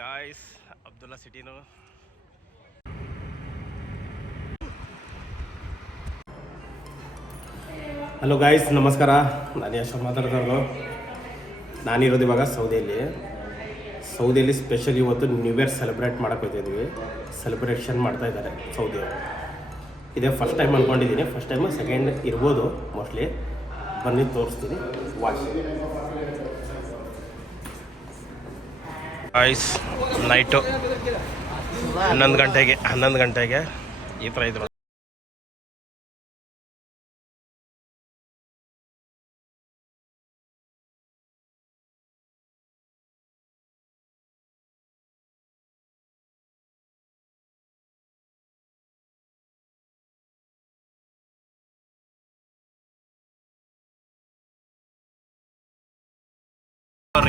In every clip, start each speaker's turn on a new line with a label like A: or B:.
A: Guys Abdullah ಸಿಟಿನು hello guys ನಮಸ್ಕಾರ ನಾನು ಯಶೋಕ್ ಮಾತಾಡ್ತಾರದು ನಾನಿರೋದು ಇವಾಗ ಸೌದಿಯಲ್ಲಿ. ಸೌದಿಯಲ್ಲಿ ಸ್ಪೆಷಲ್ ಇವತ್ತು ನ್ಯೂ ಇಯರ್ ಸೆಲೆಬ್ರೇಟ್ ಮಾಡಕ್ಕೆ ಹೋಗ್ತಿದ್ವಿ. ಸೆಲೆಬ್ರೇಷನ್ ಮಾಡ್ತಾ ಇದ್ದಾರೆ ಸೌದಿಯವರು ಇದೇ ಫಸ್ಟ್ ಟೈಮ್ ಅಂದ್ಕೊಂಡಿದ್ದೀನಿ ಫಸ್ಟ್ ಟೈಮು ಸೆಕೆಂಡ್ ಇರ್ಬೋದು ಮೋಸ್ಟ್ಲಿ ಬನ್ನಿ, ತೋರಿಸ್ತೀನಿ. ವಾಚ್ ಆಯ್ಸ್ ನೈಟು ಹನ್ನೊಂದು ಗಂಟೆಗೆ ಹನ್ನೊಂದು ಗಂಟೆಗೆ ಈ ಥರ ಇದ್ರು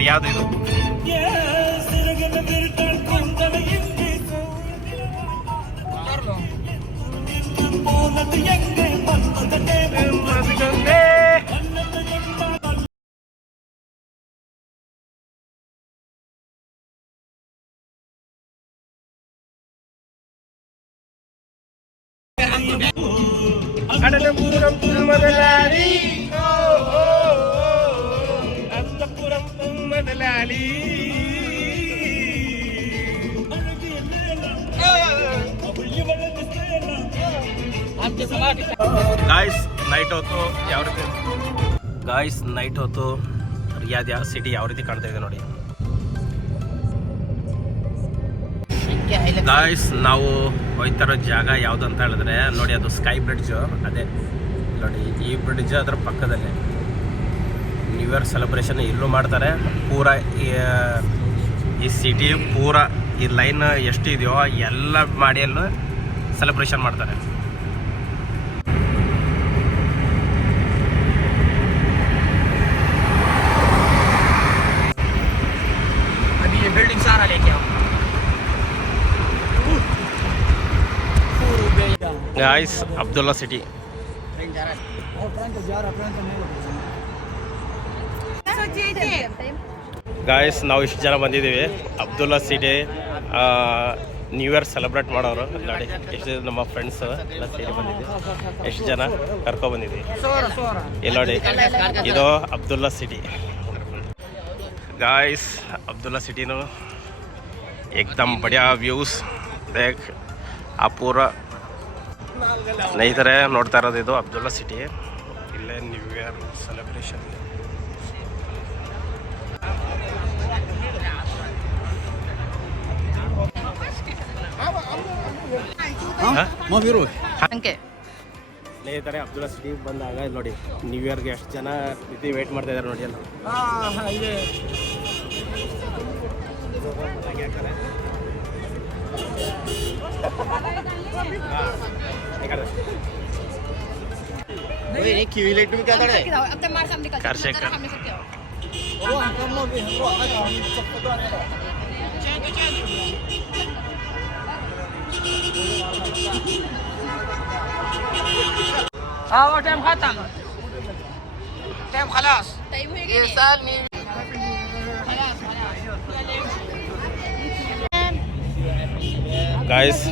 A: ಯಾವ್ದು ಇದು? అడలపురం పుమ్మదలాలి ఓ ఓ అత్తపురం పుమ్మదలాలి ಗಾಯ್ಸ್ ನೈಟ್ ಹೊತ್ತು ಯಾವ ರೀತಿ ಗಾಯ್ಸ್ ನೈಟ್ ಹೊತ್ತು ರಿಯಾದ್ ಯಾವ ಸಿಟಿ ಯಾವ ರೀತಿ ಕಾಣ್ತಾ ಇದೆ ನೋಡಿ ಗಾಯ್ಸ್ ನಾವು ಹೋಯ್ತಾರೋ ಜಾಗ ಯಾವ್ದು ಅಂತ ಹೇಳಿದ್ರೆ, ನೋಡಿ ಅದು ಸ್ಕೈ ಬ್ರಿಡ್ಜ್ ಅದೇ, ನೋಡಿ ಈ ಬ್ರಿಡ್ಜ್ ಅದರ ಪಕ್ಕದಲ್ಲೇ ನ್ಯೂ ಇಯರ್ ಸೆಲೆಬ್ರೇಷನ್ ಇಲ್ಲೂ ಮಾಡ್ತಾರೆ. ಪೂರ, ಈ- ಸಿಟಿ ಪೂರ ಈ ಲೈನ್ ಎಷ್ಟು ಇದೆಯೋ ಎಲ್ಲ ಮಾಡಿ ಅಲ್ಲೂ ಸೆಲೆಬ್ರೇಷನ್ ಮಾಡ್ತಾರೆ. ಗಾಯ್ಸ್ ಅಬ್ದುಲ್ಲಾ ಸಿಟಿ ಗಾಯ್ಸ್ ನಾವು ಇಷ್ಟು ಜನ ಬಂದಿದ್ದೀವಿ Abdullah city new year celebrate ಮಾಡೋರು ನೋಡಿ ಎಷ್ಟು ನಮ್ಮ ಫ್ರೆಂಡ್ಸ್ ಎಲ್ಲ ಸೇರಿ ಬಂದಿದ್ದೀವಿ ಎಷ್ಟು ಜನ ಕರ್ಕೊ ಬಂದಿದ್ದೀವಿ
B: सोरा सोरा
A: ಇಲ್ಲಿ ನೋಡಿ ಇದು Abdullah city guys Abdullah ಸಿಟಿನು ಏಕ್ದಮ್ ಬಡಿಯಾ views ದೇಖ್ ಆ ಪೂರ ಸ್ನೇಹಿತರೆ ನೋಡ್ತಾ ಇರೋದು ಇದು ಅಬ್ದುಲ್ಲಾ ಸಿಟಿ ಇಲ್ಲೇ ನ್ಯೂ ಇಯರ್ ಸೆಲೆಬ್ರೇಷನ್ ಸ್ನೇಹಿತರೆ ಅಬ್ದುಲ್ಲಾ ಸಿಟಿ ಬಂದಾಗ ನೋಡಿ ನ್ಯೂ ಇಯರ್ಗೆ ಎಷ್ಟು ಜನ ರೀತಿ ವೇಟ್ ಮಾಡ್ತಾ ಇದಾರೆ ನೋಡಿ ಎಲ್ಲ.
B: ಹಾ हाँ ये
C: Wih, ini kiwi light dulu kata deh.
D: अब तक मार सामने का
A: कर से कर।
D: सामने से क्या
B: हाँ वो टाइम खत्म टाइम खलास
D: टाइम हो
B: ये
D: गया
B: साल में
A: ಗಾಯ್ಸ್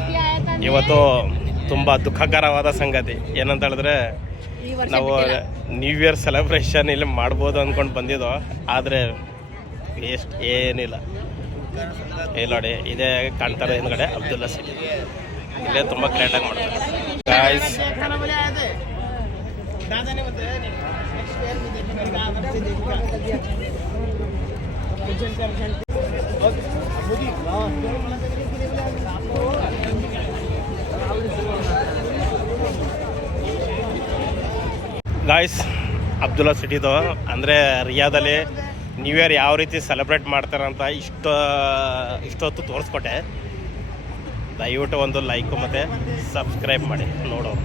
A: ಇವತ್ತು ತುಂಬ ದುಃಖಕರವಾದ ಸಂಗತಿ ಏನಂತ ಹೇಳಿದ್ರೆ
D: ಈ ವರ್ಷ
A: ನಾವು ನ್ಯೂ ಇಯರ್ ಸೆಲೆಬ್ರೇಷನ್ ಇಲ್ಲಿ ಮಾಡ್ಬೋದು ಅಂದ್ಕೊಂಡು ಬಂದಿದ್ದೋ ಆದರೆ ವೇಸ್ಟ್ ಏನಿಲ್ಲ. ಏ ನೋಡಿ ಇದೇ ಕಾಣ್ತಾರೆ ಹಿಂದ್ಗಡೆ ಅಬ್ದುಲ್ಲಾ ಸಿಟಿ. ಇಲ್ಲೇ ತುಂಬ ಗ್ರ್ಯಾಂಡಾಗಿ ಮಾಡ್ತಾರೆ. ಗಾಯ್ಸ್ ಗಾಯ್ಸ್ ಅಬ್ದುಲ್ಲಾ ಸಿಟಿದು ಅಂದರೆ ರಿಯಾದಲ್ಲಿ ನ್ಯೂ ಇಯರ್ ಯಾವ ರೀತಿ ಸೆಲೆಬ್ರೇಟ್ ಮಾಡ್ತಾರೆ ಅಂತ ಇಷ್ಟ, ಇಷ್ಟೊತ್ತು ತೋರಿಸ್ಕೊಟ್ಟೆ. ದಯವಿಟ್ಟು ಒಂದು ಲೈಕು ಮತ್ತು ಸಬ್ಸ್ಕ್ರೈಬ್ ಮಾಡಿ. ನೋಡೋರು